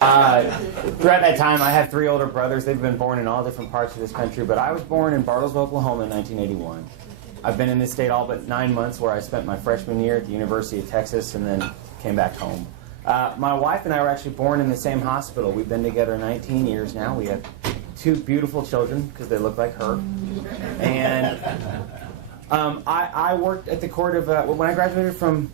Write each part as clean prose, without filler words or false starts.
Throughout that time, I have three older brothers. They've been born in all different parts of this country, but I was born in Bartlesville, Oklahoma in 1981. I've been in this state all but 9 months, where I spent my freshman year at the University of Texas and then came back home. My wife and I were actually born in the same hospital. We've been together 19 years now. We have two beautiful children because they look like her. And I worked at the court of, when I graduated from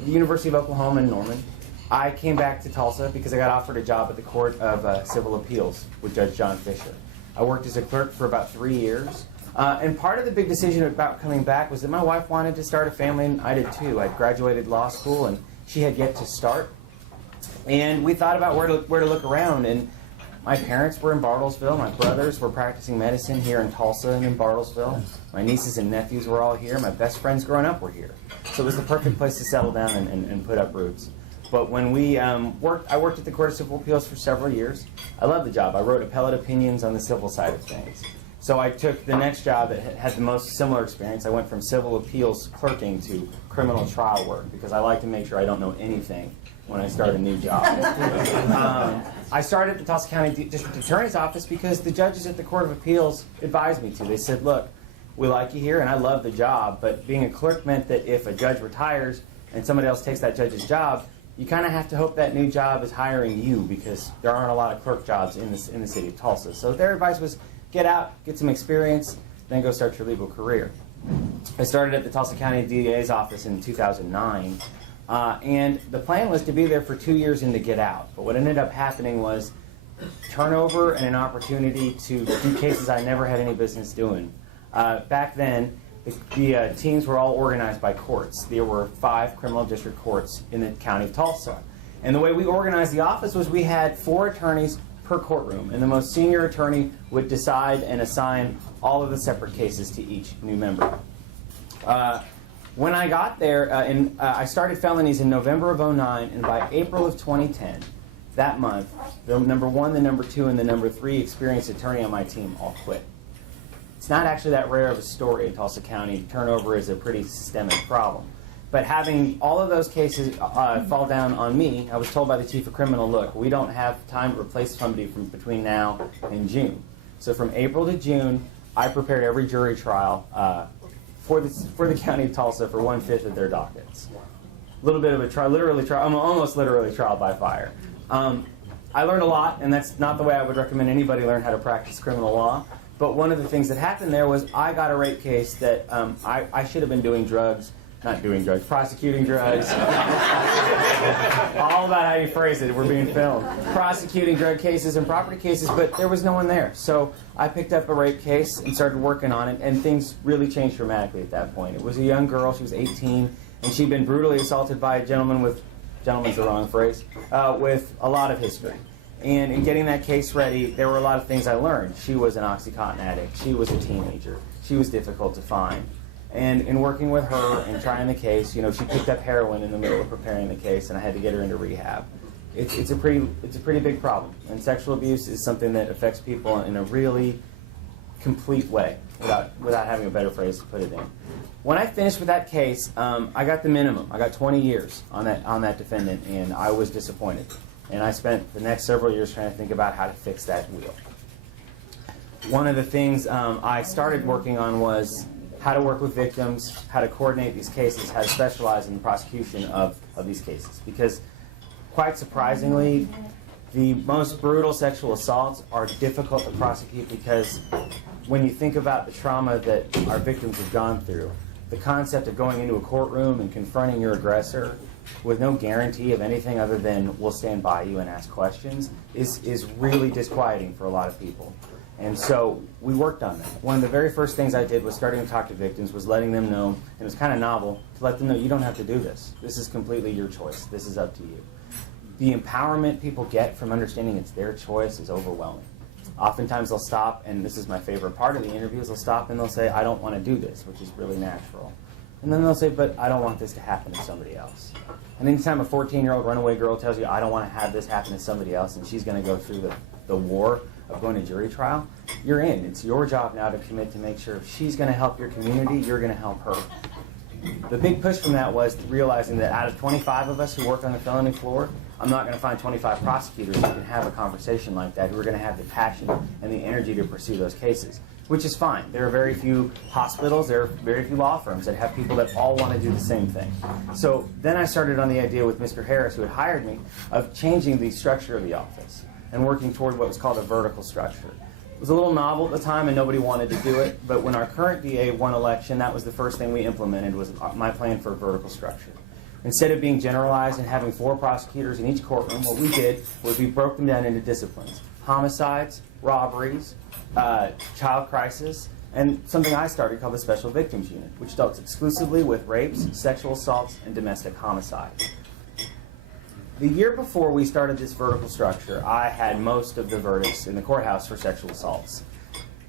the University of Oklahoma in Norman, I came back to Tulsa because I got offered a job at the Court of Civil Appeals with Judge John Fisher. I worked as a clerk for about 3 years. And part of the big decision about coming back was that my wife wanted to start a family, and I did too. I graduated law school, and she had yet to start. And we thought about where to look around, and my parents were in Bartlesville. My brothers were practicing medicine here in Tulsa and in Bartlesville. My nieces and nephews were all here. My best friends growing up were here. So it was the perfect place to settle down and put up roots. But when we I worked at the Court of Civil Appeals for several years. I loved the job. I wrote appellate opinions on the civil side of things. So I took the next job that had the most similar experience. I went from civil appeals clerking to criminal trial work because I like to make sure I don't know anything when I start a new job. I started at the Tulsa County District Attorney's Office because the judges at the Court of Appeals advised me to. They said, look, we like you here, and I love the job, but being a clerk meant that if a judge retires and somebody else takes that judge's job, you kind of have to hope that new job is hiring you because there aren't a lot of clerk jobs in the city of Tulsa. So their advice was get out, get some experience, then go start your legal career. I started at the Tulsa County DA's office in 2009, and the plan was to be there for 2 years and to get out. But what ended up happening was turnover and an opportunity to do cases I never had any business doing. Back then, the teams were all organized by courts. There were 5 criminal district courts in the county of Tulsa. And the way we organized the office was we had 4 attorneys per courtroom, and the most senior attorney would decide and assign all of the separate cases to each new member. When I got there, I started felonies in November of 2009, and by April of 2010, that month, the number 1, the number 2, and the number 3 experienced attorney on my team all quit. It's not actually that rare of a story in Tulsa County. Turnover is a pretty systemic problem. But having all of those cases fall down on me, I was told by the chief of criminal, look, we don't have time to replace somebody from between now and June. So from April to June, I prepared every jury trial for the county of Tulsa for 1/5 of their dockets. A little bit of a trial, almost literally trial by fire. I learned a lot, and that's not the way I would recommend anybody learn how to practice criminal law. But one of the things that happened there was I got a rape case that I should have been prosecuting drugs. All about how you phrase it, we're being filmed. Prosecuting drug cases and property cases, but there was no one there. So I picked up a rape case and started working on it, and things really changed dramatically at that point. It was a young girl, she was 18, and she'd been brutally assaulted by a gentleman's the wrong phrase, with a lot of history. And in getting that case ready, there were a lot of things I learned. She was an OxyContin addict. She was a teenager. She was difficult to find. And in working with her and trying the case, she picked up heroin in the middle of preparing the case, and I had to get her into rehab. It's a pretty big problem. And sexual abuse is something that affects people in a really complete way, without having a better phrase to put it in. When I finished with that case, I got the minimum. I got 20 years on that defendant, and I was disappointed. And I spent the next several years trying to think about how to fix that wheel. One of the things I started working on was how to work with victims, how to coordinate these cases, how to specialize in the prosecution of these cases. Because quite surprisingly, the most brutal sexual assaults are difficult to prosecute because when you think about the trauma that our victims have gone through, the concept of going into a courtroom and confronting your aggressor with no guarantee of anything other than we'll stand by you and ask questions is really disquieting for a lot of people. And so we worked on that. One of the very first things I did was starting to talk to victims, was letting them know, and it was kind of novel, to let them know you don't have to do this. This is completely your choice. This is up to you. The empowerment people get from understanding it's their choice is overwhelming. Oftentimes they'll stop, and this is my favorite part of the interviews, they'll stop and they'll say, I don't want to do this, which is really natural. And then they'll say, but I don't want this to happen to somebody else. And anytime a 14-year-old runaway girl tells you, I don't want to have this happen to somebody else, and she's going to go through the war of going to jury trial, you're in. It's your job now to commit to make sure if she's going to help your community, you're going to help her. The big push from that was realizing that out of 25 of us who work on the felony floor, I'm not going to find 25 prosecutors who can have a conversation like that, who are going to have the passion and the energy to pursue those cases, which is fine. There are very few hospitals, there are very few law firms that have people that all want to do the same thing. So then I started on the idea with Mr. Harris, who had hired me, of changing the structure of the office and working toward what was called a vertical structure. It was a little novel at the time and nobody wanted to do it, but when our current DA won election, that was the first thing we implemented, was my plan for a vertical structure. Instead of being generalized and having 4 prosecutors in each courtroom, what we did was we broke them down into disciplines: homicides, robberies, child crisis, and something I started called the Special Victims Unit, which dealt exclusively with rapes, sexual assaults, and domestic homicides. The year before we started this vertical structure, I had most of the verdicts in the courthouse for sexual assaults.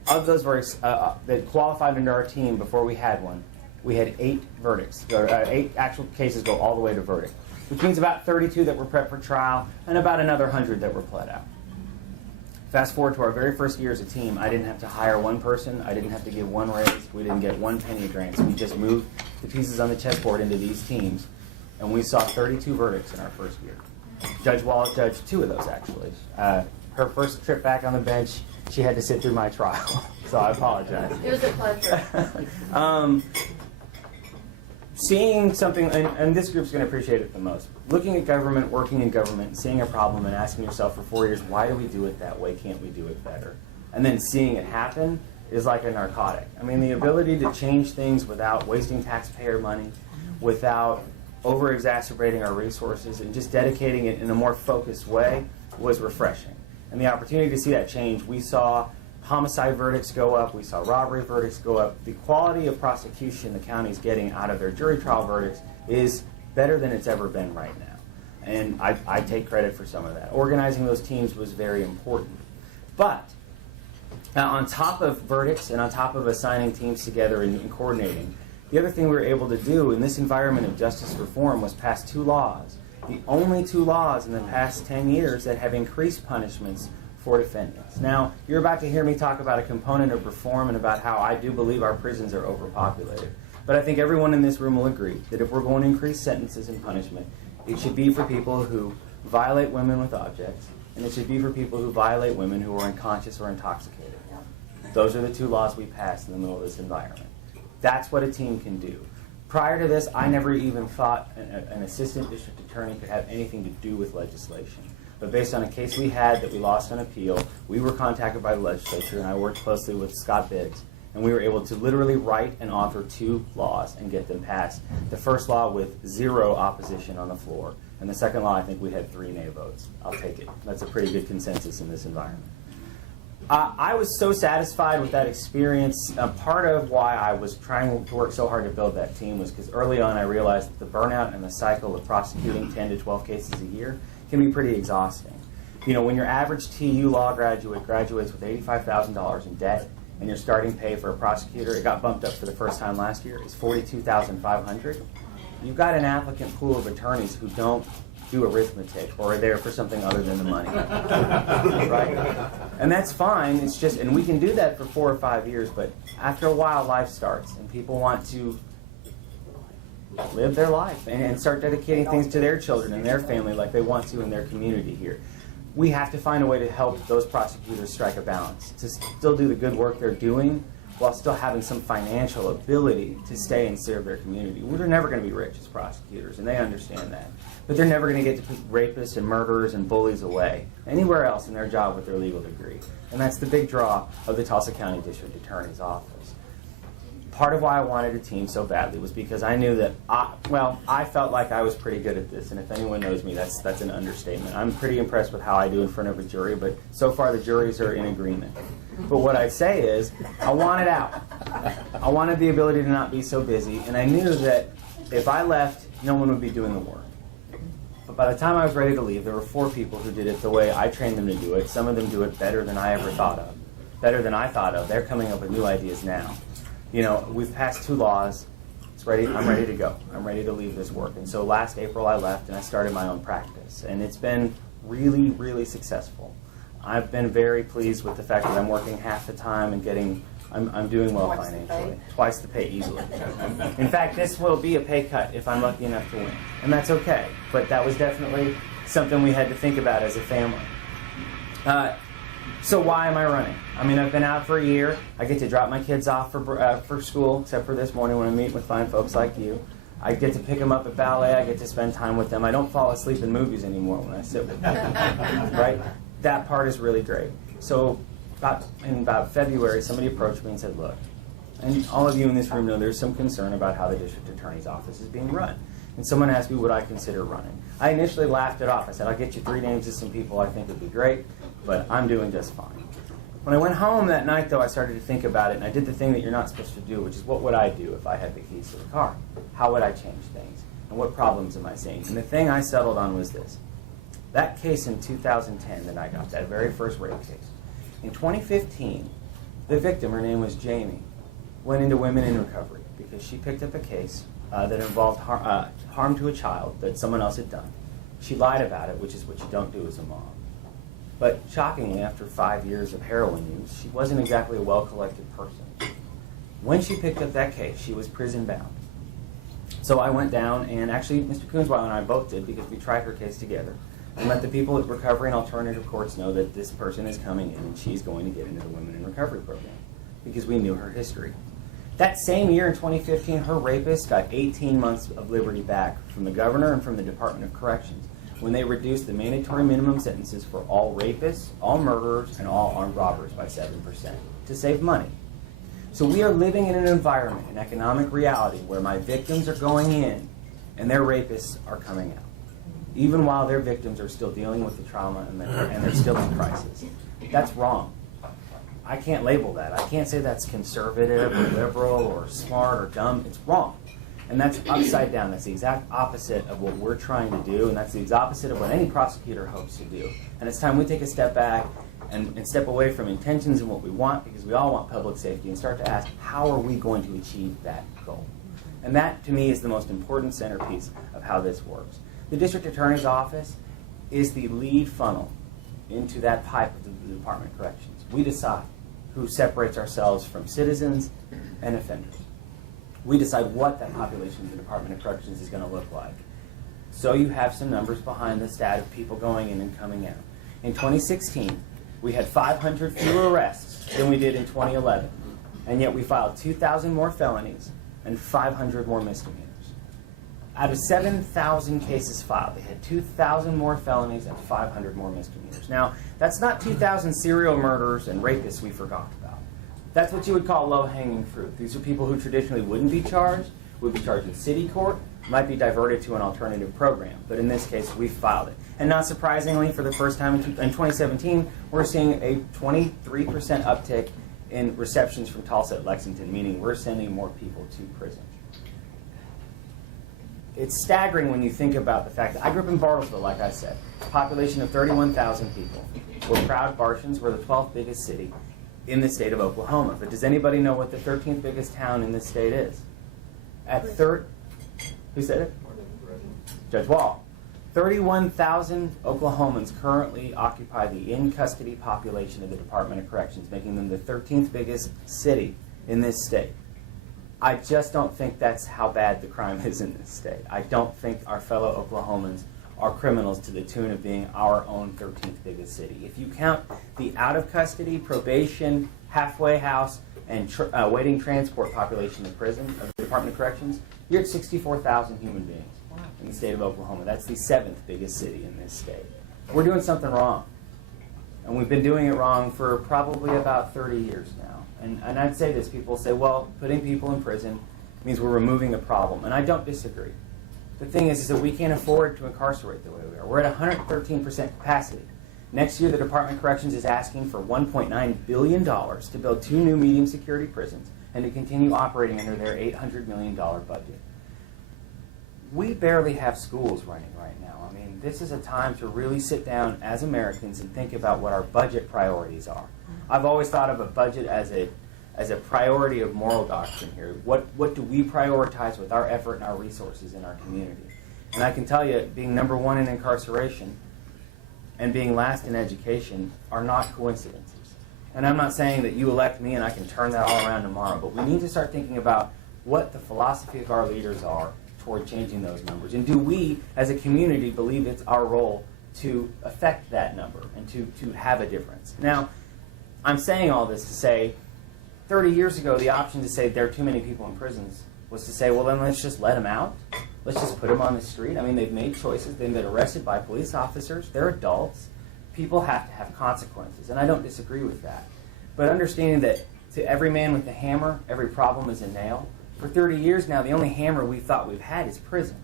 Of those verdicts that qualified under our team before we had one, we had 8 verdicts, 8 actual cases go all the way to verdict, which means about 32 that were prepped for trial and about another 100 that were pled out. Fast forward to our very first year as a team, I didn't have to hire one person, I didn't have to give one raise, we didn't get one penny of grants. We just moved the pieces on the chessboard into these teams, and we saw 32 verdicts in our first year. Judge Wallet judged 2 of those, actually. Her first trip back on the bench, she had to sit through my trial, so I apologize. It was a pleasure. Seeing something, and this group's going to appreciate it the most, looking at government, working in government, seeing a problem and asking yourself for 4 years, why do we do it that way? Can't we do it better? And then seeing it happen is like a narcotic. I mean, the ability to change things without wasting taxpayer money, without over-exacerbating our resources, and just dedicating it in a more focused way was refreshing. And the opportunity to see that change, we saw homicide verdicts go up, we saw robbery verdicts go up. The quality of prosecution the county's getting out of their jury trial verdicts is better than it's ever been right now. And I take credit for some of that. Organizing those teams was very important. But on top of verdicts and on top of assigning teams together and coordinating, the other thing we were able to do in this environment of justice reform was pass 2 laws. The only 2 laws in the past 10 years that have increased punishments for defendants. Now, you're about to hear me talk about a component of reform and about how I do believe our prisons are overpopulated. But I think everyone in this room will agree that if we're going to increase sentences and punishment, it should be for people who violate women with objects, and it should be for people who violate women who are unconscious or intoxicated. Those are the 2 laws we passed in the middle of this environment. That's what a team can do. Prior to this, I never even thought an assistant district attorney could have anything to do with legislation. But based on a case we had that we lost on appeal, we were contacted by the legislature, and I worked closely with Scott Biggs, and we were able to literally write and author 2 laws and get them passed. The first law with 0 opposition on the floor, and the second law, I think we had 3 nay votes. I'll take it. That's a pretty good consensus in this environment. I was so satisfied with that experience. Part of why I was trying to work so hard to build that team was because early on I realized that the burnout and the cycle of prosecuting 10 to 12 cases a year can be pretty exhausting. You know, when your average TU law graduate graduates with $85,000 in debt, and your starting pay for a prosecutor, it got bumped up for the first time last year, is $42,500. You've got an applicant pool of attorneys who don't do arithmetic or are there for something other than the money, right? And that's fine. It's just, and we can do that for 4 or 5 years, but after a while, life starts, and people want to live their life and start dedicating things to their children and their family like they want to in their community here. We have to find a way to help those prosecutors strike a balance, to still do the good work they're doing while still having some financial ability to stay and serve their community. We're never going to be rich as prosecutors, and they understand that. But they're never going to get to put rapists and murderers and bullies away anywhere else in their job with their legal degree. And that's the big draw of the Tulsa County District Attorney's Office. Part of why I wanted a team so badly was because I knew that, I felt like I was pretty good at this, and if anyone knows me, that's an understatement. I'm pretty impressed with how I do in front of a jury, but so far the juries are in agreement. But what I'd say is, I wanted out. I wanted the ability to not be so busy, and I knew that if I left, no one would be doing the work. But by the time I was ready to leave, there were 4 people who did it the way I trained them to do it. Some of them do it better than I ever thought of. Better than I thought of. They're coming up with new ideas now. You know, we've passed 2 laws. It's ready. I'm ready to go. I'm ready to leave this work. And so last April I left and I started my own practice. And it's been really, really successful. I've been very pleased with the fact that I'm working half the time and getting I'm doing well Twice the financially. pay? Twice the pay easily. In fact, this will be a pay cut if I'm lucky enough to win. And that's okay. But that was definitely something we had to think about as a family. So why am I running? I mean, I've been out for a year. I get to drop my kids off for school, except for this morning when I meet with fine folks like you. I get to pick them up at ballet. I get to spend time with them. I don't fall asleep in movies anymore when I sit with them. Right? That part is really great. So in about February, somebody approached me and said, look, and all of you in this room know there's some concern about how the district attorney's office is being run. And someone asked me would I consider running. I initially laughed it off. I said, I'll get you 3 names of some people I think would be great, but I'm doing just fine. When I went home that night, though, I started to think about it, and I did the thing that you're not supposed to do, which is what would I do if I had the keys to the car? How would I change things? And what problems am I seeing? And the thing I settled on was this. That case in 2010 that I got, that very first rape case, in 2015, the victim, her name was Jamie, went into Women in Recovery because she picked up a case that involved harm to a child that someone else had done. She lied about it, which is what you don't do as a mom. But shockingly, after 5 years of heroin use, she wasn't exactly a well-collected person. When she picked up that case, she was prison-bound. So I went down, and actually Mr. Coonsweiler and I both did because we tried her case together, and let the people at Recovery and Alternative Courts know that this person is coming in and she's going to get into the Women in Recovery program because we knew her history. That same year in 2015, her rapist got 18 months of liberty back from the governor and from the Department of Corrections when they reduced the mandatory minimum sentences for all rapists, all murderers, and all armed robbers by 7% to save money. So we are living in an environment, an economic reality, where my victims are going in and their rapists are coming out, even while their victims are still dealing with the trauma and they're still in crisis. That's wrong. I can't label that. I can't say that's conservative or liberal or smart or dumb. It's wrong. And that's upside down. That's the exact opposite of what we're trying to do, and that's the exact opposite of what any prosecutor hopes to do. And it's time we take a step back and step away from intentions and what we want, because we all want public safety, and start to ask, how are we going to achieve that goal? And that, to me, is the most important centerpiece of how this works. The district attorney's office is the lead funnel into that pipe of the Department of Corrections. We decide who separates ourselves from citizens and offenders. We decide what that population of the Department of Corrections is going to look like. So you have some numbers behind the stat of people going in and coming out. In 2016, we had 500 fewer arrests than we did in 2011, and yet we filed 2,000 more felonies and 500 more misdemeanors. Out of 7,000 cases filed, they had 2,000 more felonies and 500 more misdemeanors. Now, that's not 2,000 serial murderers and rapists we forgot about. That's what you would call low-hanging fruit. These are people who traditionally wouldn't be charged, would be charged in city court, might be diverted to an alternative program. But in this case, we filed it. And not surprisingly, for the first time in 2017, we're seeing a 23% uptick in receptions from Tulsa at Lexington, meaning we're sending more people to prison. It's staggering when you think about the fact that I grew up in Bartlesville, like I said, population of 31,000 people. We're proud Bartians. We're the 12th biggest city in the state of Oklahoma. But does anybody know what the 13th biggest town in this state is? At who said it? Judge Wall. 31,000 Oklahomans currently occupy the in-custody population of the Department of Corrections, making them the 13th biggest city in this state. I just don't think that's how bad the crime is in this state. I don't think our fellow Oklahomans are criminals to the tune of being our own 13th biggest city. If you count the out-of-custody, probation, halfway house, and waiting transport population of prison, of the Department of Corrections, you're at 64,000 human beings in the state of Oklahoma. That's the 7th biggest city in this state. We're doing something wrong. And we've been doing it wrong for probably about 30 years now. And I'd say this, people say, well, putting people in prison means we're removing a problem. And I don't disagree. The thing is that we can't afford to incarcerate the way we are. We're at 113% capacity. Next year, the Department of Corrections is asking for $1.9 billion to build 2 new medium security prisons and to continue operating under their $800 million budget. We barely have schools running right now. I mean, this is a time to really sit down as Americans and think about what our budget priorities are. I've always thought of a budget as a priority of moral doctrine here. What do we prioritize with our effort and our resources in our community? And I can tell you, being number 1 in incarceration and being last in education are not coincidences. And I'm not saying that you elect me and I can turn that all around tomorrow, but we need to start thinking about what the philosophy of our leaders are toward changing those numbers. And do we, as a community, believe it's our role to affect that number and to have a difference? Now, I'm saying all this to say, 30 years ago, the option to say there are too many people in prisons was to say, well, then let's just let them out. Let's just put them on the street. I mean, they've made choices. They've been arrested by police officers. They're adults. People have to have consequences, and I don't disagree with that. But understanding that to every man with a hammer, every problem is a nail. For 30 years now, the only hammer we thought we've had is prison.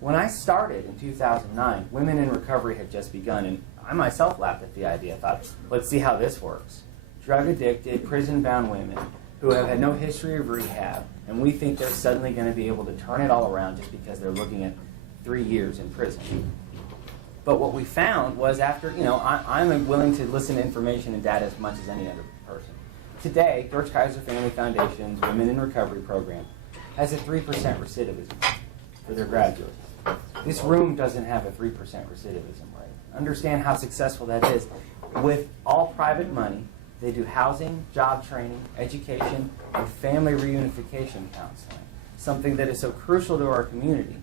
When I started in 2009, women in recovery had just begun, and I myself laughed at the idea. I thought, let's see how this works. Drug-addicted, prison-bound women who have had no history of rehab, and we think they're suddenly going to be able to turn it all around just because they're looking at 3 years in prison. But what we found was after, I'm willing to listen to information and data as much as any other person. Today, George Kaiser Family Foundation's Women in Recovery program has a 3% recidivism for their graduates. This room doesn't have a 3% recidivism rate. Understand how successful that is. With all private money, they do housing, job training, education, and family reunification counseling, something that is so crucial to our community.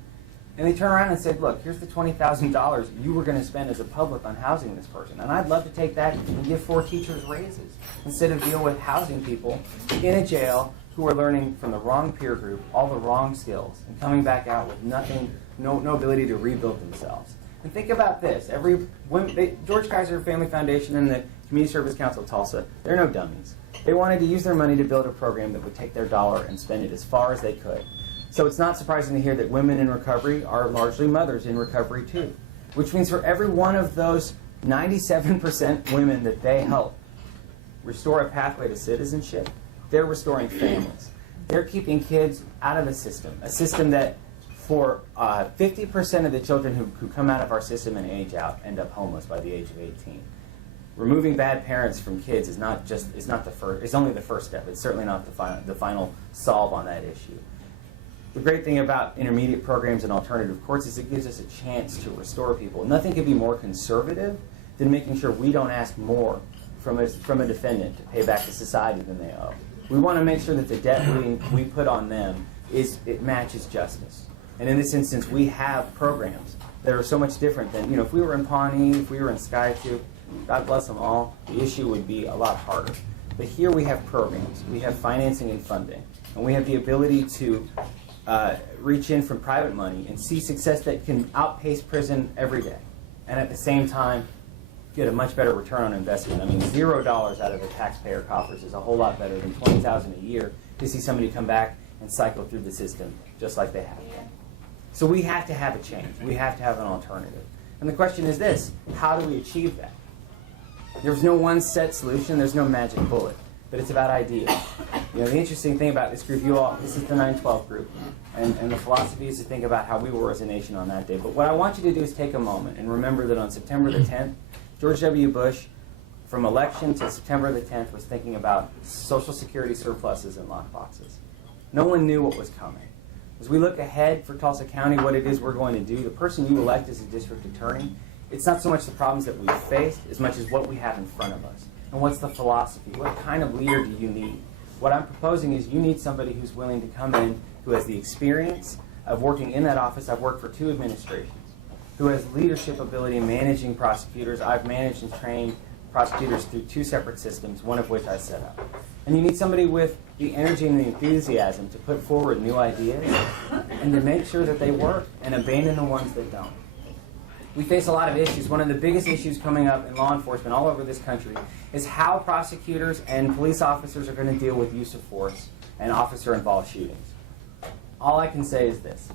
And they turn around and say, look, here's the $20,000 you were going to spend as a public on housing this person. And I'd love to take that and give 4 teachers raises instead of deal with housing people in a jail who are learning from the wrong peer group, all the wrong skills, and coming back out with nothing, no ability to rebuild themselves. And think about this. George Kaiser Family Foundation and the Community Service Council of Tulsa, they're no dummies. They wanted to use their money to build a program that would take their dollar and spend it as far as they could. So it's not surprising to hear that women in recovery are largely mothers in recovery too, which means for every one of those 97% women that they help restore a pathway to citizenship, they're restoring families. They're keeping kids out of the system, a system that for 50% of the children who come out of our system and age out end up homeless by the age of 18. Removing bad parents from kids is only the first step. It's certainly not the final solve on that issue. The great thing about intermediate programs and alternative courts is it gives us a chance to restore people. Nothing could be more conservative than making sure we don't ask more from a defendant to pay back to society than they owe. We want to make sure that the debt we put on them it matches justice. And in this instance, we have programs that are so much different than, if we were in Pawnee, if we were in Skytube, God bless them all, the issue would be a lot harder. But here we have programs, we have financing and funding, and we have the ability to reach in from private money and see success that can outpace prison every day. And at the same time, get a much better return on investment. I mean, $0 out of the taxpayer coffers is a whole lot better than $20,000 a year to see somebody come back and cycle through the system just like they have been. So we have to have a change. We have to have an alternative. And the question is this: how do we achieve that? There's no one set solution. There's no magic bullet. But it's about ideas. The interesting thing about this group, this is the 9.12 group, and the philosophy is to think about how we were as a nation on that day. But what I want you to do is take a moment and remember that on September the 10th, George W. Bush, from election to September the 10th, was thinking about Social Security surpluses and lockboxes. No one knew what was coming. As we look ahead for Tulsa County, what it is we're going to do, the person you elect as a district attorney, it's not so much the problems that we've faced as much as what we have in front of us. And what's the philosophy? What kind of leader do you need? What I'm proposing is you need somebody who's willing to come in, who has the experience of working in that office. I've worked for 2 administrations. Who has leadership ability in managing prosecutors. I've managed and trained prosecutors through 2 separate systems, one of which I set up. And you need somebody with the energy and the enthusiasm to put forward new ideas and to make sure that they work and abandon the ones that don't. We face a lot of issues. One of the biggest issues coming up in law enforcement all over this country is how prosecutors and police officers are going to deal with use of force and officer-involved shootings. All I can say is this: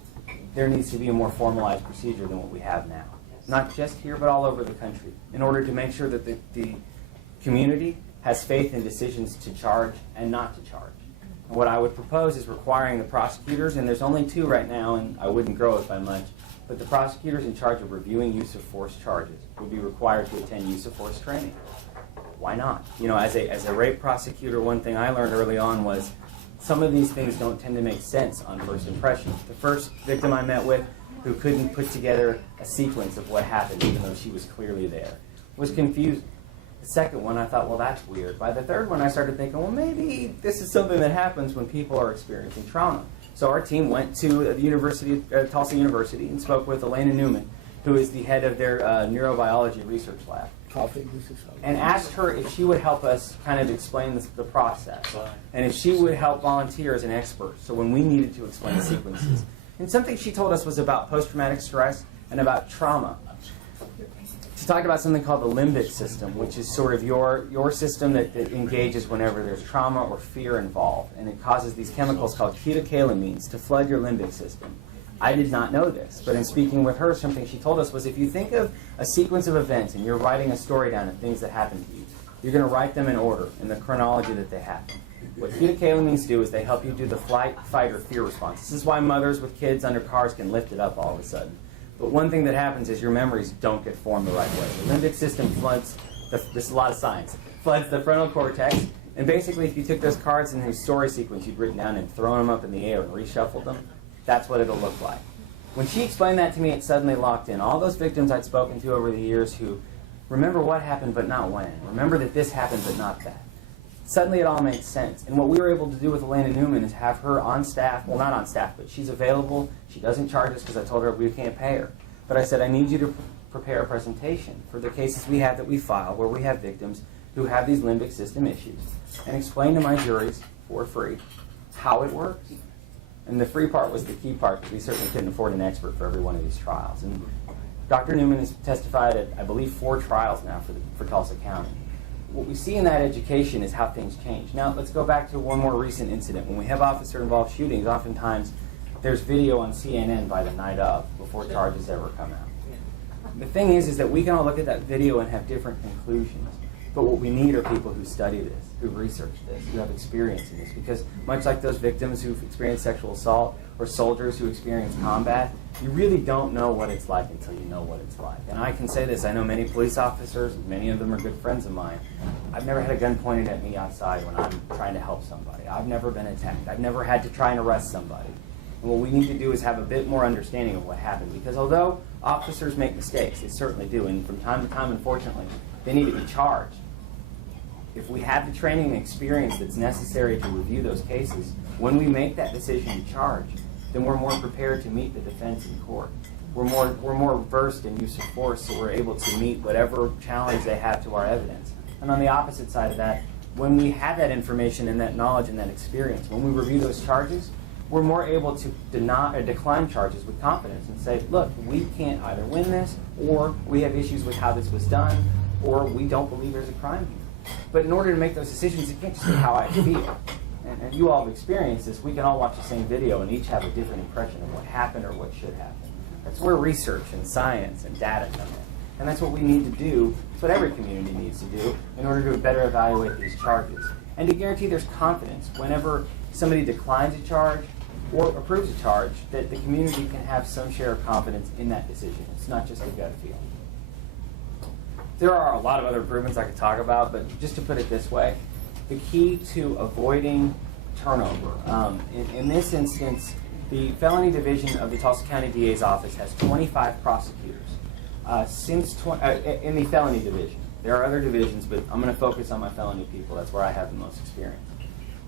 there needs to be a more formalized procedure than what we have now. Not just here, but all over the country, in order to make sure that the community has faith in decisions to charge and not to charge. And what I would propose is requiring the prosecutors, and there's only 2 right now, and I wouldn't grow it by much, but the prosecutors in charge of reviewing use of force charges would be required to attend use of force training. Why not? As a rape prosecutor, one thing I learned early on was some of these things don't tend to make sense on first impression. The first victim I met with, who couldn't put together a sequence of what happened, even though she was clearly there, was confused. The second one, I thought, well, that's weird. By the third one, I started thinking, well, maybe this is something that happens when people are experiencing trauma. So our team went to the Tulsa University and spoke with Elena Newman, who is the head of their neurobiology research lab, and asked her if she would help us kind of explain the process, and if she would help volunteer as an expert, so when we needed to explain sequences. And something she told us was about post-traumatic stress and about trauma. She talked about something called the limbic system, which is sort of your system that engages whenever there's trauma or fear involved, and it causes these chemicals called ketocalamin to flood your limbic system. I did not know this, but in speaking with her, something she told us was if you think of a sequence of events and you're writing a story down of things that happen to you, you're going to write them in order, in the chronology that they happen. What ketocalamin do is they help you do the flight, fight, or fear response. This is why mothers with kids under cars can lift it up all of a sudden. But one thing that happens is your memories don't get formed the right way. The limbic system floods, this is a lot of science, floods the frontal cortex. And basically, if you took those cards in the story sequence you'd written down and thrown them up in the air and reshuffled them, that's what it'll look like. When she explained that to me, it suddenly locked in. All those victims I'd spoken to over the years who remember what happened but not when, remember that this happened but not that. Suddenly it all makes sense. And what we were able to do with Elena Newman is have her on staff, well, not on staff, but she's available. She doesn't charge us because I told her we can't pay her. But I said, I need you to prepare a presentation for the cases we have that we file where we have victims who have these limbic system issues, and explain to my juries for free how it works. And the free part was the key part, because we certainly couldn't afford an expert for every one of these trials. And Dr. Newman has testified at, I believe, 4 trials now for Tulsa County. What we see in that education is how things change. Now, let's go back to one more recent incident. When we have officer-involved shootings, oftentimes there's video on CNN by the night of, before charges ever come out. The thing is that we can all look at that video and have different conclusions. But what we need are people who study this, who research this, who have experience in this. Because much like those victims who've experienced sexual assault or soldiers who experience combat, you really don't know what it's like until you know what it's like. And I can say this, I know many police officers, many of them are good friends of mine. I've never had a gun pointed at me outside when I'm trying to help somebody. I've never been attacked. I've never had to try and arrest somebody. And what we need to do is have a bit more understanding of what happened. Because although officers make mistakes, they certainly do, and from time to time, unfortunately, they need to be charged. If we have the training and experience that's necessary to review those cases, when we make that decision to charge, then we're more prepared to meet the defense in court. We're more versed in use of force, so we're able to meet whatever challenge they have to our evidence. And on the opposite side of that, when we have that information and that knowledge and that experience, when we review those charges, we're more able to decline charges with confidence and say, look, we can't either win this, or we have issues with how this was done, or we don't believe there's a crime here. But in order to make those decisions, it can't just be how I feel. And you all have experienced this. We can all watch the same video and each have a different impression of what happened or what should happen. That's where research and science and data come in. And that's what we need to do. It's what every community needs to do in order to better evaluate these charges. And to guarantee there's confidence whenever somebody declines a charge or approves a charge, that the community can have some share of confidence in that decision. It's not just a gut feel. There are a lot of other improvements I could talk about, but just to put it this way, the key to avoiding turnover. In this instance, the felony division of the Tulsa County DA's office has 25 prosecutors. In the felony division. There are other divisions, but I'm going to focus on my felony people. That's where I have the most experience.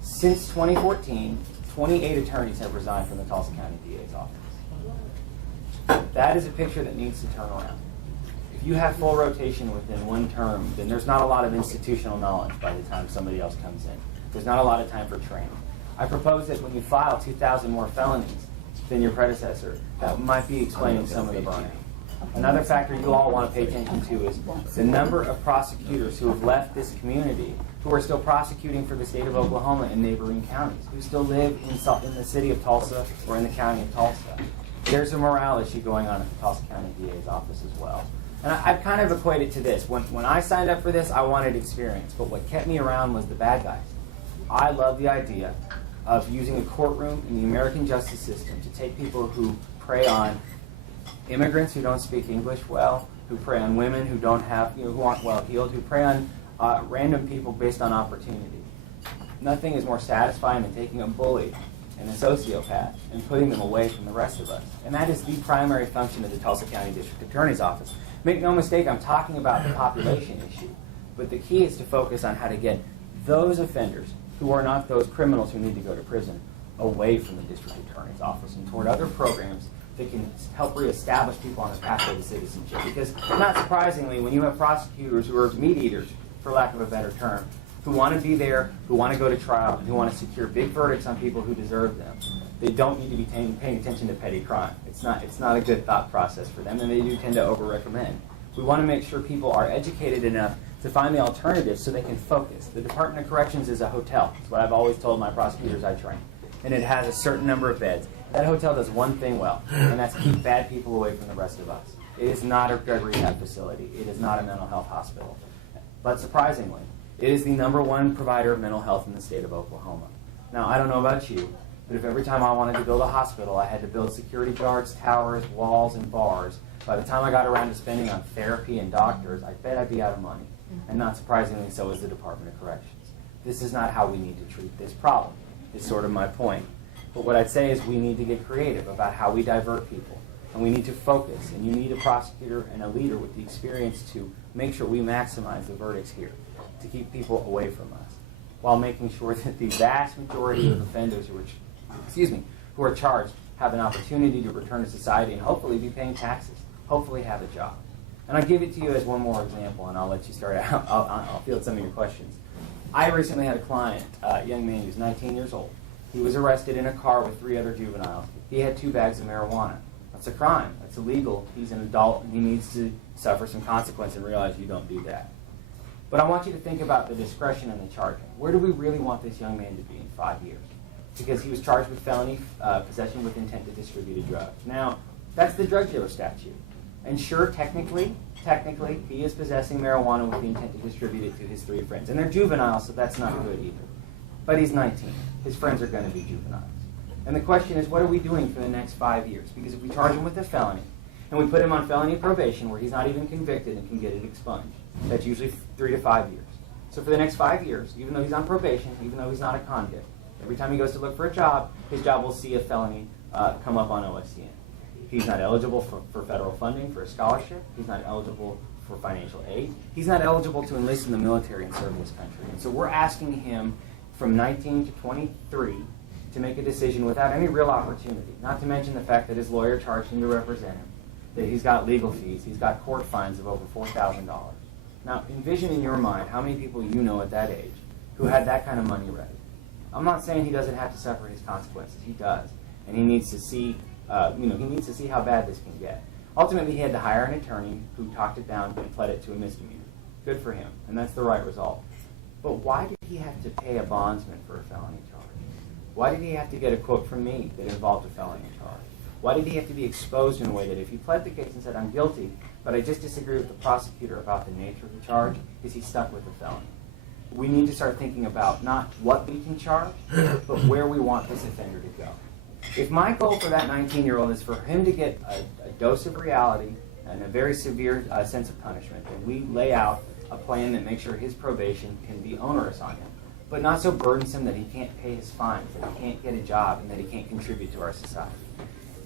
Since 2014, 28 attorneys have resigned from the Tulsa County DA's office. That is a picture that needs to turn around. If you have full rotation within one term, then there's not a lot of institutional knowledge by the time somebody else comes in. There's not a lot of time for training. I propose that when you file 2,000 more felonies than your predecessor, that might be explaining some of the burnout. Another factor you all want to pay attention to is the number of prosecutors who have left this community, who are still prosecuting for the state of Oklahoma and neighboring counties, who still live in the city of Tulsa or in the county of Tulsa. There's a morale issue going on at the Tulsa County DA's office as well. And I've kind of equated to this. When I signed up for this, I wanted experience. But what kept me around was the bad guys. I love the idea of using a courtroom in the American justice system to take people who prey on immigrants who don't speak English well, who prey on women who don't have, who aren't well heeled, who prey on random people based on opportunity. Nothing is more satisfying than taking a bully and a sociopath and putting them away from the rest of us. And that is the primary function of the Tulsa County District Attorney's Office. Make no mistake, I'm talking about the population issue. But the key is to focus on how to get those offenders, who are not those criminals who need to go to prison, away from the district attorney's office and toward other programs that can help reestablish people on the pathway to citizenship. Because not surprisingly, when you have prosecutors who are meat eaters, for lack of a better term, who want to be there, who want to go to trial, and who want to secure big verdicts on people who deserve them, they don't need to be paying attention to petty crime. It's not a good thought process for them, and they do tend to over-recommend. We want to make sure people are educated enough to find the alternatives so they can focus. The Department of Corrections is a hotel. It's what I've always told my prosecutors I train. And it has a certain number of beds. That hotel does one thing well, and that's keep bad people away from the rest of us. It is not a drug rehab facility. It is not a mental health hospital. But surprisingly, it is the #1 provider of mental health in the state of Oklahoma. Now, I don't know about you, but if every time I wanted to build a hospital, I had to build security guards, towers, walls, and bars, by the time I got around to spending on therapy and doctors, I bet I'd be out of money. And not surprisingly, so is the Department of Corrections. This is not how we need to treat this problem, is sort of my point. But what I'd say is we need to get creative about how we divert people. And we need to focus. And you need a prosecutor and a leader with the experience to make sure we maximize the verdicts here, to keep people away from us, while making sure that the vast majority of offenders who are charged have an opportunity to return to society and hopefully be paying taxes, hopefully have a job. And I'll give it to you as one more example, and I'll let you start out. I'll field some of your questions. I recently had a client, a young man who's 19 years old. He was arrested in a car with 3 other juveniles. He had 2 bags of marijuana. That's a crime. That's illegal. He's an adult, and he needs to suffer some consequence and realize you don't do that. But I want you to think about the discretion and the charging. Where do we really want this young man to be in 5 years? Because he was charged with felony possession with intent to distribute a drug. Now, that's the drug dealer statute. And sure, technically, he is possessing marijuana with the intent to distribute it to his 3 friends. And they're juveniles, so that's not good either. But he's 19. His friends are going to be juveniles. And the question is, what are we doing for the next 5 years? Because if we charge him with a felony, and we put him on felony probation where he's not even convicted and can get it expunged, that's usually 3 to 5 years. So for the next 5 years, even though he's on probation, even though he's not a convict, every time he goes to look for a job, his job will see a felony come up on OSCN. He's not eligible for federal funding for a scholarship. He's not eligible for financial aid. He's not eligible to enlist in the military and serve this country. And so we're asking him from 19 to 23 to make a decision without any real opportunity, not to mention the fact that his lawyer charged him to represent him, that he's got legal fees, he's got court fines of over $4,000. Now, envision in your mind how many people you know at that age who had that kind of money ready. I'm not saying he doesn't have to suffer his consequences. He does. And he needs to see how bad this can get. Ultimately, he had to hire an attorney who talked it down and pled it to a misdemeanor. Good for him, and that's the right result. But why did he have to pay a bondsman for a felony charge? Why did he have to get a quote from me that involved a felony charge? Why did he have to be exposed in a way that if he pled the case and said, I'm guilty, but I just disagree with the prosecutor about the nature of the charge, is he stuck with the felony? We need to start thinking about not what we can charge, but where we want this offender to go. If my goal for that 19-year-old is for him to get a dose of reality and a very severe sense of punishment, then we lay out a plan that makes sure his probation can be onerous on him, but not so burdensome that he can't pay his fines, that he can't get a job, and that he can't contribute to our society.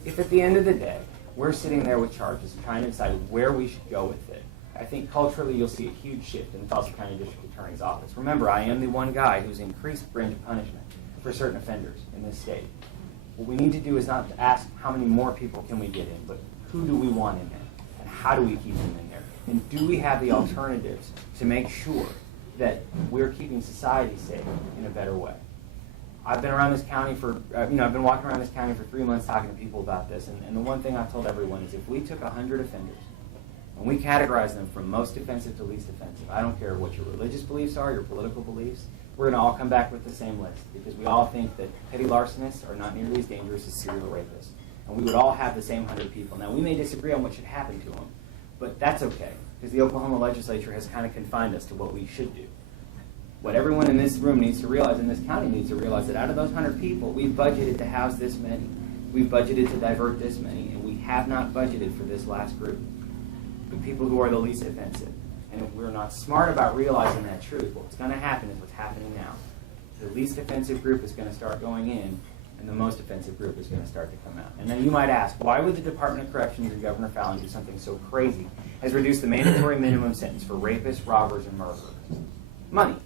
If at the end of the day, we're sitting there with charges and trying to decide where we should go with it, I think culturally you'll see a huge shift in the Tulsa County District Attorney's Office. Remember, I am the one guy who's increased range of punishment for certain offenders in this state. What we need to do is not to ask how many more people can we get in, but who do we want in there, and how do we keep them in there, and do we have the alternatives to make sure that we're keeping society safe in a better way. I've been around this county I've been walking around this county for 3 months talking to people about this, and the one thing I've told everyone is if we took 100 offenders and we categorize them from most offensive to least offensive, I don't care what your religious beliefs are, your political beliefs, we're going to all come back with the same list because we all think that petty larcenists are not nearly as dangerous as serial rapists. And we would all have the same 100 people. Now, we may disagree on what should happen to them, but that's okay because the Oklahoma legislature has kind of confined us to what we should do. What everyone in this room needs to realize, and this county needs to realize, that out of those 100 people, we've budgeted to house this many. We've budgeted to divert this many, and we have not budgeted for this last group, the people who are the least offensive. And if we're not smart about realizing that truth, what's going to happen is what's happening now. The least offensive group is going to start going in, and the most offensive group is going to start to come out. And then you might ask, why would the Department of Corrections and Governor Fallon do something so crazy as reduce the mandatory minimum sentence for rapists, robbers, and murderers? Money.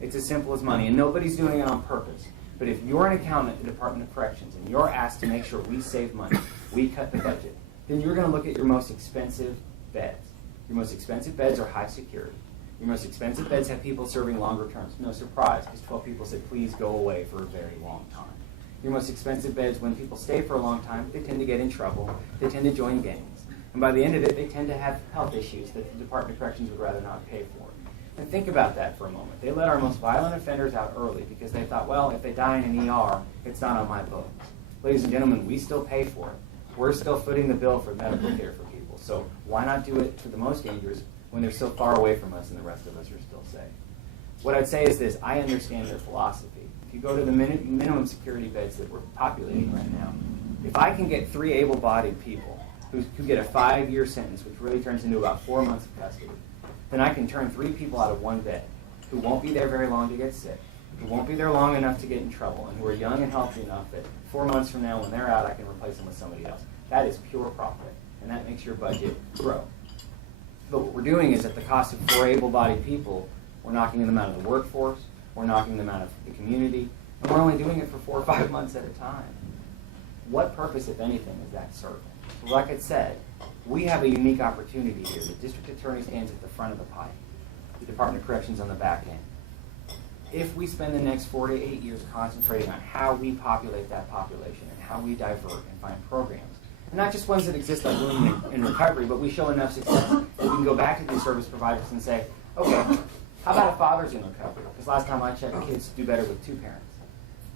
It's as simple as money, and nobody's doing it on purpose. But if you're an accountant at the Department of Corrections and you're asked to make sure we save money, we cut the budget, then you're going to look at your most expensive beds. Your most expensive beds are high security. Your most expensive beds have people serving longer terms. No surprise, because 12 people said, please go away for a very long time. Your most expensive beds, when people stay for a long time, they tend to get in trouble. They tend to join gangs. And by the end of it, they tend to have health issues that the Department of Corrections would rather not pay for. And think about that for a moment. They let our most violent offenders out early because they thought, well, if they die in an ER, it's not on my books. Ladies and gentlemen, we still pay for it. We're still footing the bill for medical care for people. So why not do it for the most dangerous when they're so far away from us and the rest of us are still safe? What I'd say is this. I understand their philosophy. If you go to the minimum security beds that we're populating right now, if I can get 3 able-bodied people who get a 5-year sentence, which really turns into about 4 months of custody, then I can turn 3 people out of 1 bed who won't be there very long to get sick, who won't be there long enough to get in trouble, and who are young and healthy enough that 4 months from now when they're out, I can replace them with somebody else. That is pure profit, and that makes your budget grow. But what we're doing is at the cost of 4 able-bodied people, we're knocking them out of the workforce, we're knocking them out of the community, and we're only doing it for 4 or 5 months at a time. What purpose, if anything, is that serving? Like I said, we have a unique opportunity here. The district attorney stands at the front of the pipe. The Department of Corrections on the back end. If we spend the next 4 to 8 years concentrating on how we populate that population and how we divert and find programs, and not just ones that exist like Women in Recovery, but we show enough success that we can go back to these service providers and say, okay, how about a Fathers in Recovery? Because last time I checked, kids do better with 2 parents.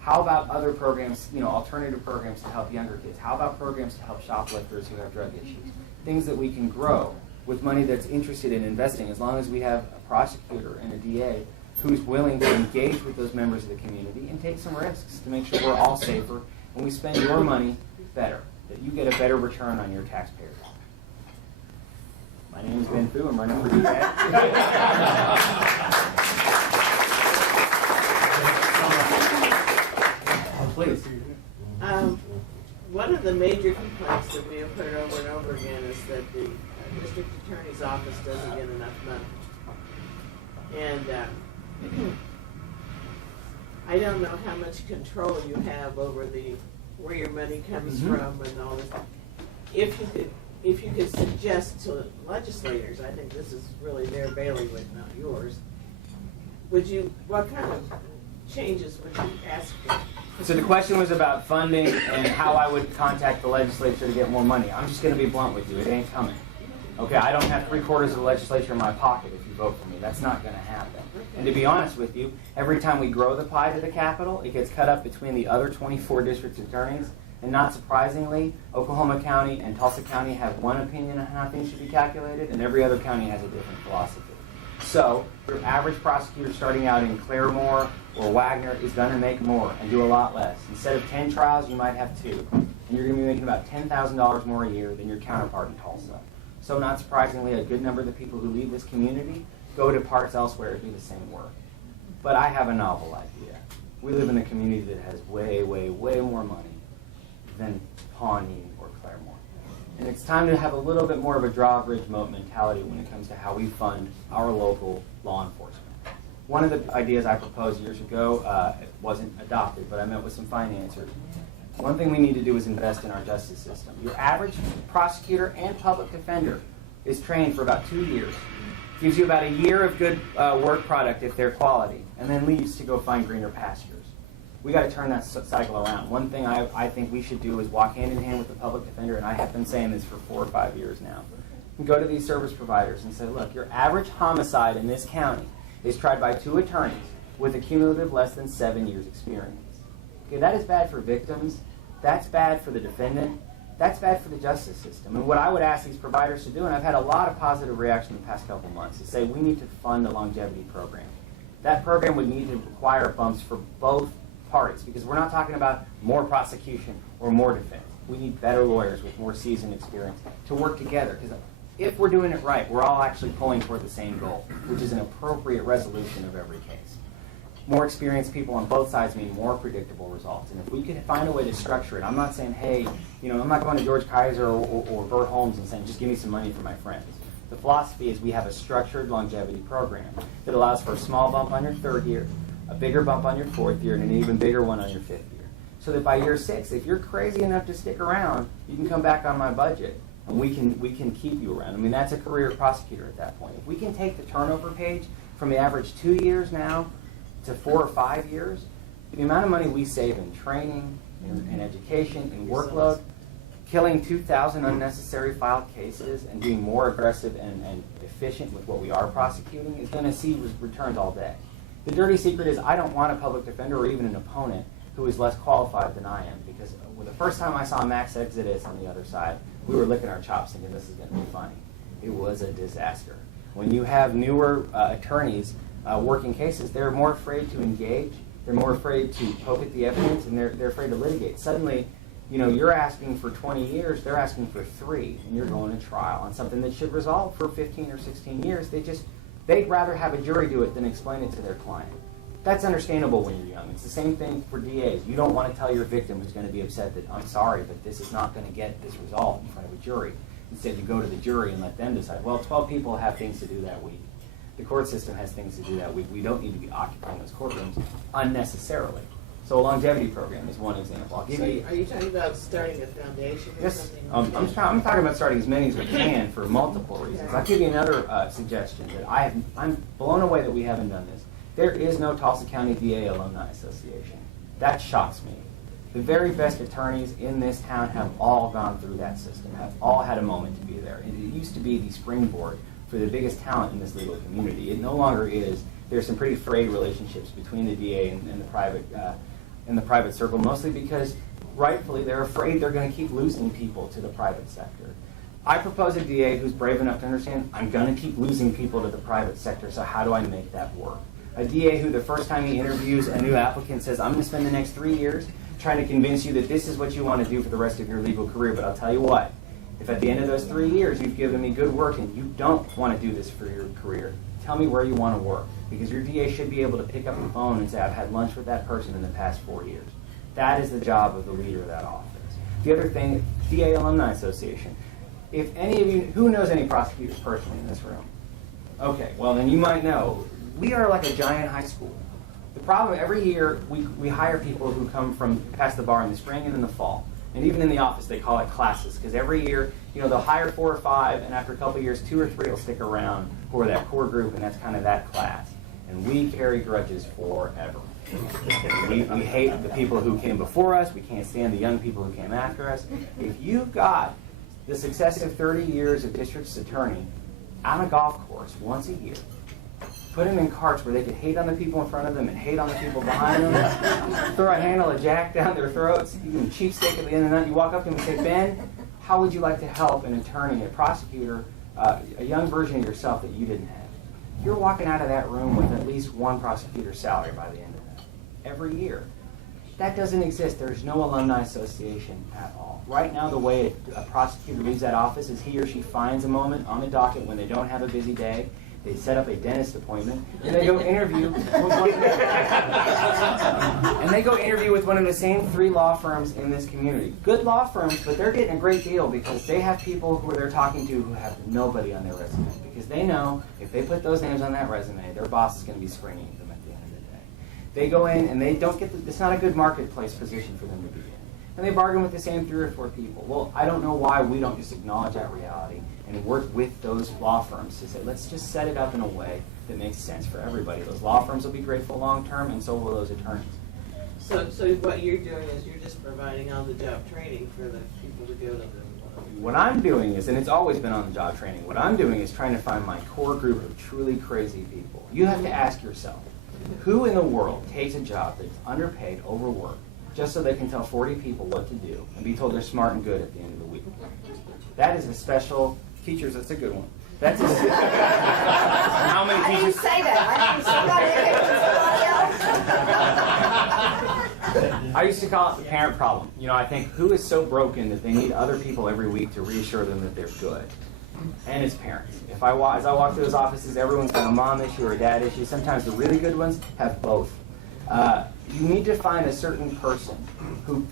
How about other programs, alternative programs to help younger kids? How about programs to help shoplifters who have drug issues? Things that we can grow with money that's interested in investing, as long as we have a prosecutor and a DA who's willing to engage with those members of the community and take some risks to make sure we're all safer and we spend your money better, that you get a better return on your taxpayers. My name is Ben Fu. I'm running for DA. Please. One of the major complaints that we have heard over and over again is that the district attorney's office doesn't get enough money. And I don't know how much control you have over where your money comes from and all this. If you could suggest to legislators, I think this is really their bailiwick, not yours. What kind of changes would you ask for? So the question was about funding and how I would contact the legislature to get more money. I'm just going to be blunt with you. It ain't coming. Okay, I don't have 3/4 of the legislature in my pocket if you vote for me. That's not going to happen. And to be honest with you, every time we grow the pie to the Capitol, it gets cut up between the other 24 district attorneys. And not surprisingly, Oklahoma County and Tulsa County have one opinion on how things should be calculated, and every other county has a different philosophy. So your average prosecutor starting out in Claremore or Wagner is going to make more and do a lot less. Instead of 10 trials, you might have 2. And you're going to be making about $10,000 more a year than your counterpart in Tulsa. So not surprisingly, a good number of the people who leave this community go to parts elsewhere to do the same work. But I have a novel idea. We live in a community that has way, way, way more money than Pawnee or Claremore. And it's time to have a little bit more of a drawbridge moat mentality when it comes to how we fund our local law enforcement. One of the ideas I proposed years ago, it wasn't adopted, but I met with some financiers. One thing we need to do is invest in our justice system. Your average prosecutor and public defender is trained for about 2 years. Gives you about a year of good work product if they're quality, and then leaves to go find greener pastures. We got to turn that cycle around. One thing I think we should do is walk hand in hand with the public defender, and I have been saying this for 4 or 5 years now. And go to these service providers and say, look, your average homicide in this county is tried by 2 attorneys with a cumulative less than 7 years experience. Okay, that is bad for victims. That's bad for the defendant. That's bad for the justice system. And what I would ask these providers to do, and I've had a lot of positive reaction in the past couple months, is say we need to fund a longevity program. That program would need to require bumps for both parties, because we're not talking about more prosecution or more defense. We need better lawyers with more seasoned experience to work together, because if we're doing it right, we're all actually pulling toward the same goal, which is an appropriate resolution of every case. more experienced people on both sides mean more predictable results. And if we could find a way to structure it, I'm not saying, hey, I'm not going to George Kaiser or Bert Holmes and saying, just give me some money for my friends. The philosophy is we have a structured longevity program that allows for a small bump on your third year, a bigger bump on your fourth year, and an even bigger one on your fifth year. So that by year 6, if you're crazy enough to stick around, you can come back on my budget, and we can keep you around. I mean, that's a career prosecutor at that point. If we can take the turnover page from the average 2 years now to 4 or 5 years, the amount of money we save in training, in education, in workload, killing 2,000 unnecessary filed cases, and being more aggressive and efficient with what we are prosecuting is going to see returns all day. The dirty secret is I don't want a public defender or even an opponent who is less qualified than I am, because the first time I saw Max Exodus on the other side, we were licking our chops thinking this is going to be funny. It was a disaster. When you have newer attorneys working cases, they're more afraid to engage, they're more afraid to poke at the evidence, and they're afraid to litigate. Suddenly, you're asking for 20 years, they're asking for 3, and you're going to trial on something that should resolve for 15 or 16 years. They'd rather have a jury do it than explain it to their client. That's understandable when you're young. It's the same thing for DAs. You don't want to tell your victim who's going to be upset that, I'm sorry, but this is not going to get this resolved in front of a jury. Instead, you go to the jury and let them decide. Well, 12 people have things to do that week. The court system has things to do that week. We don't need to be occupying those courtrooms unnecessarily. So a longevity program is one example. I'll give you. Are you talking about starting a foundation or Yes, something? I'm talking about starting as many as we can for multiple reasons. I'll give you another suggestion that I'm blown away that we haven't done this. There is no Tulsa County VA Alumni Association. That shocks me. The very best attorneys in this town have all gone through that system, have all had a moment to be there. It used to be the springboard for the biggest talent in this legal community. It no longer is. There's some pretty frayed relationships between the DA and the private circle, mostly because rightfully they're afraid they're going to keep losing people to the private sector. I propose a DA who's brave enough to understand I'm going to keep losing people to the private sector, so how do I make that work? A DA who the first time he interviews a new applicant says, I'm going to spend the next 3 years trying to convince you that this is what you want to do for the rest of your legal career, but I'll tell you what, if at the end of those 3 years you've given me good work and you don't want to do this for your career, tell me where you want to work. Because your DA should be able to pick up the phone and say, I've had lunch with that person in the past 4 years. That is the job of the leader of that office. The other thing, DA Alumni Association. If any of you, who knows any prosecutors personally in this room? Okay, well then you might know, we are like a giant high school. The problem, every year we hire people who come from past the bar in the spring and in the fall. And even in the office they call it classes, because every year, they'll hire 4 or 5, and after a couple of years, 2 or 3 will stick around for that core group, and that's kind of that class. And we carry grudges forever. We hate the people who came before us. We can't stand the young people who came after us. If you got the successive 30 years of district's attorney on a golf course once a year, put them in carts where they could hate on the people in front of them and hate on the people behind them, throw a handle of Jack down their throats, you give them cheapsteak at the end of the night, you walk up to them and say, Ben, how would you like to help an attorney, a prosecutor, a young version of yourself that you didn't have? You're walking out of that room with at least one prosecutor's salary by the end of that. Every year. That doesn't exist. There's no alumni association at all. Right now, the way a prosecutor leaves that office is he or she finds a moment on the docket when they don't have a busy day. They set up a dentist appointment, and they go interview with one of the same 3 law firms in this community. Good law firms, but they're getting a great deal because they have people who they're talking to who have nobody on their resume. Because they know if they put those names on that resume, their boss is going to be screening them at the end of the day. They go in and they don't get it's not a good marketplace position for them to be in. And they bargain with the same 3 or 4 people. Well, I don't know why we don't just acknowledge that reality and work with those law firms to say, let's just set it up in a way that makes sense for everybody. Those law firms will be grateful long term, and so will those attorneys. So what you're doing is you're just providing on-the-job training for the people to go to the... What I'm doing is, and it's always been on-the-job training, what I'm doing is trying to find my core group of truly crazy people. You have to ask yourself, who in the world takes a job that's underpaid, overworked, just so they can tell 40 people what to do and be told they're smart and good at the end of the week? That is a special... Teachers, that's a good one. That's how many teachers? I didn't say that. I used to call it the parent problem. I think who is so broken that they need other people every week to reassure them that they're good? And it's parents. As I walk through those offices, everyone's got a mom issue or a dad issue. Sometimes the really good ones have both. You need to find a certain person who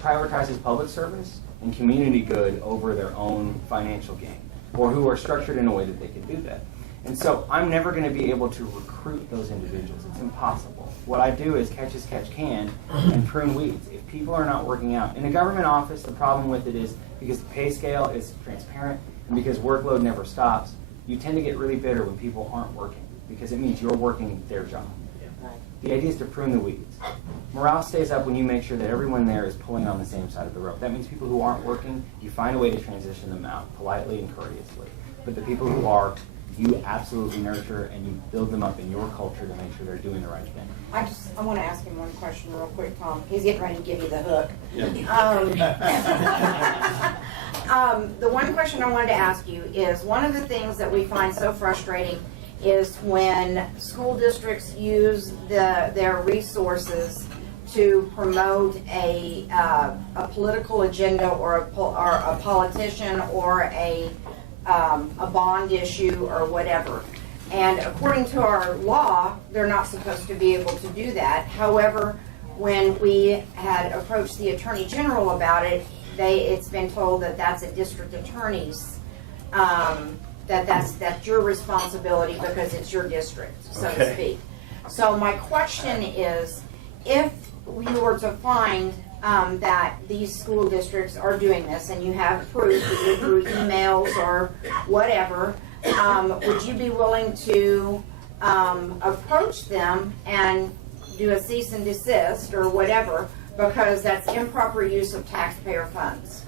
prioritizes public service and community good over their own financial gain, or who are structured in a way that they can do that. And so I'm never going to be able to recruit those individuals. It's impossible. What I do is catch as catch can and prune weeds. If people are not working out. In a government office, the problem with it is because the pay scale is transparent and because workload never stops, you tend to get really bitter when people aren't working because it means you're working their job. The idea is to prune the weeds. Morale stays up when you make sure that everyone there is pulling on the same side of the rope. That means people who aren't working, you find a way to transition them out politely and courteously. But the people who are, you absolutely nurture and you build them up in your culture to make sure they're doing the right thing. I want to ask him one question real quick, Tom. He's getting ready to give you the hook. Yeah. The one question I wanted to ask you is, one of the things that we find so frustrating is when school districts use their resources to promote a political agenda or a politician or a bond issue or whatever. And according to our law, they're not supposed to be able to do that. However, when we had approached the Attorney General about it, it's been told that that's a district attorney's, that's your responsibility because it's your district, so to speak. So my question is, if we were to find that these school districts are doing this, and you have proof either through emails or whatever, would you be willing to approach them and do a cease and desist or whatever, because that's improper use of taxpayer funds?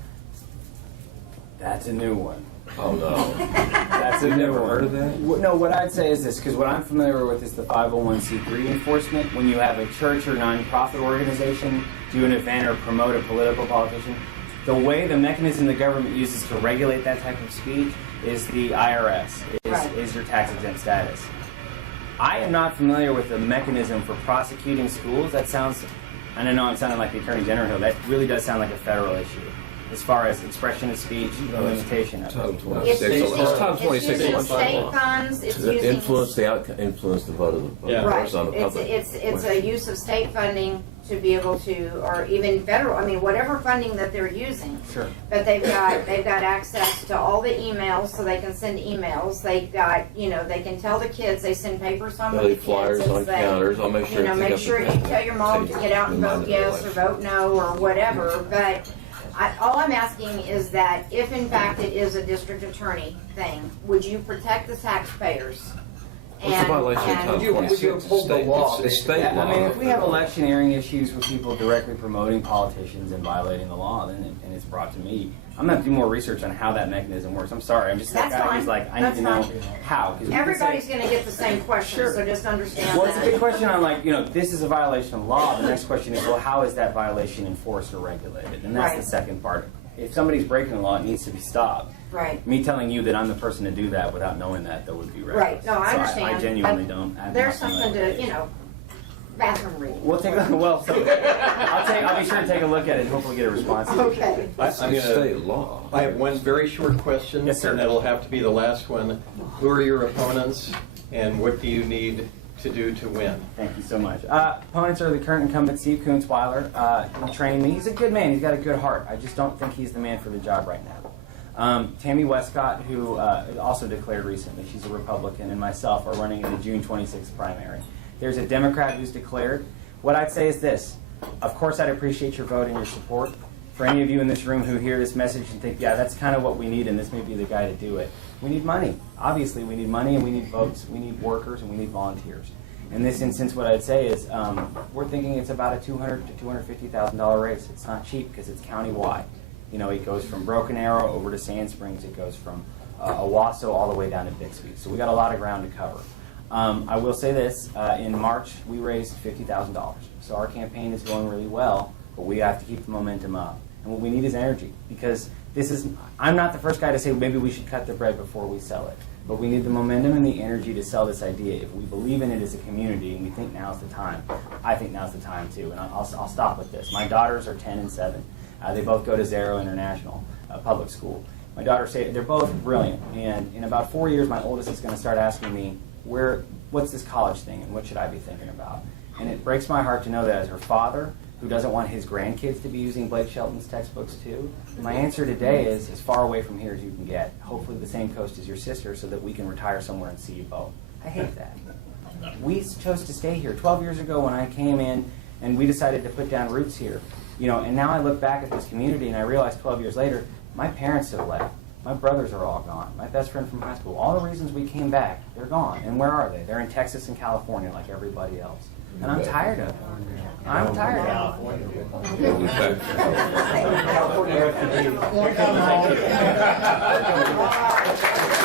That's a new one. Oh, no. That's You've a new never one. heard of that? No, what I'd say is this, because what I'm familiar with is the 501c3 enforcement. When you have a church or nonprofit organization do an event or promote a political politician, the way the mechanism the government uses to regulate that type of speech is the IRS, is your tax exempt status. I am not familiar with the mechanism for prosecuting schools. That sounds, I don't know I'm sounding like the Attorney General, that really does sound like a federal issue. As far as expression of speech, the limitation of Title it. 26. It's Title 26. using state funds, it's To using... influence the outcome, influence the vote of the Right, voters on the public. it's a use of state funding to be able to, or even federal, I mean, whatever funding that they're using. Sure. But they've got access to all the emails, so they can send emails. They've got, they can tell the kids, they send papers home to the kids Flyers and on say, counters. I'll make sure. make sure you tell your mom to get out and vote yes or vote no or whatever. But all I'm asking is that if in fact it is a district attorney thing, would you protect the taxpayers? What's the violation of Title Would you 26? uphold the law? It's state Yeah, law. I mean, if we have electioneering issues with people directly promoting politicians and violating the law, then and it's brought to me, I'm going to do more research on how that mechanism works. I'm sorry, I'm just that That's guy fine. who's like, I That's need to know fine. how. 'Cause we can Everybody's say, going to get the same question, Sure. so just understand well, it's a that. good question on like, this is a violation of law. The next question is, well, how is that violation enforced or regulated? And that's Right. the second part. If somebody's breaking the law, it needs to be stopped. Right. Me telling you that I'm the person to do that without knowing that would be reckless. Right. No, I So understand. I genuinely but don't. I'm There's not something familiar to, with it. bathroom reading. We'll take a I'll be sure to take a look at it and hopefully get a response. Okay. It's I'm gonna- state law. I have one very short question. Yes, sir. And that'll have to be the last one. Who are your opponents, and what do you need to do to win? Thank you so much. Opponents are the current incumbent Steve Kunzweiler. He trained me. He's a good man. He's got a good heart. I just don't think he's the man for the job right now. Tammy Westcott, who also declared recently, she's a Republican, and myself are running in the June 26th primary. There's a Democrat who's declared. What I'd say is this. Of course, I'd appreciate your vote and your support. For any of you in this room who hear this message and think, yeah, that's kind of what we need, and this may be the guy to do it. We need money. Obviously, we need money, and we need votes. We need workers, and we need volunteers. In this instance, what I'd say is we're thinking it's about a $200,000 to $250,000 race. It's not cheap because it's countywide. It goes from Broken Arrow over to Sand Springs. It goes from Owasso all the way down to Bixby. So we got a lot of ground to cover. I will say this. In March, we raised $50,000. So our campaign is going really well, but we have to keep the momentum up. And what we need is energy, because I'm not the first guy to say maybe we should cut the bread before we sell it. But we need the momentum and the energy to sell this idea. If we believe in it as a community and we think now's the time, I think now's the time too. And I'll stop with this. My daughters are 10 and 7. They both go to Zero International Public School. My daughters say they're both brilliant. And in about 4 years, my oldest is going to start asking me, what's this college thing and what should I be thinking about? And it breaks my heart to know that as her father, who doesn't want his grandkids to be using Blake Shelton's textbooks too, my answer today is as far away from here as you can get. Hopefully the same coast as your sister so that we can retire somewhere and see you both. I hate that. We chose to stay here 12 years ago when I came in, and we decided to put down roots here. You know, and now I look back at this community and I realize 12 years later, my parents have left. My brothers are all gone. My best friend from high school. All the reasons we came back, they're gone. And where are they? They're in Texas and California like everybody else. And I'm tired of it. I'm tired of it.